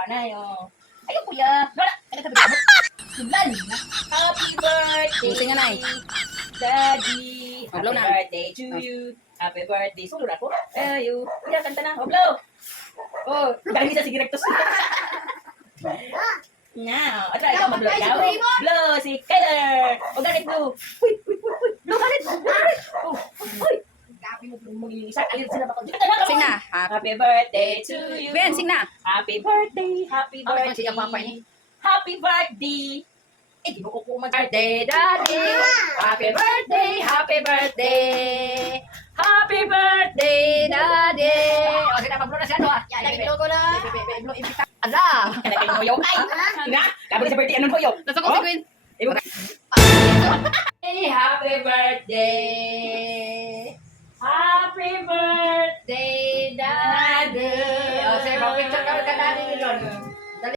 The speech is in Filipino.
Anay, oh. Ayun, kuya. Lola, nagkatabi ka mo. Tulan. Happy birthday. Sige, Nay. Daddy. Oh, blow Happy na. birthday to you. Happy birthday. Sulod ako. Ayo. Kuya, kanta na. Oh, blow. Oh, galing sa Sigrectus. Now, try ka mag-blow. Blow si Kyler. O, ganit blow. Uy, uy, uy, uy. Blow, ganit. Ganit. Oh, uy. Gabi mo, mag-iisa. Ayun sila ba? Sing na. Happy birthday to you. Ben, sing na. Happy birthday. Happy Okay, birthday. sige, papa ini. Happy birthday. Eh, di mo ko mag-birthday, Daddy. Happy birthday. Happy birthday. Happy birthday, Daddy. O, sige na, mag-blow na siya, no? Ibiglo ko na. Ibiglo, ibiglo. Ala! Kalagay mo yung ay! Nga! Kabag sa birthday, anong hoyo? Nasa ko si Queen. Hey, happy birthday! Happy birthday, Daddy! O, sige, mag-picture ka Daddy nyo.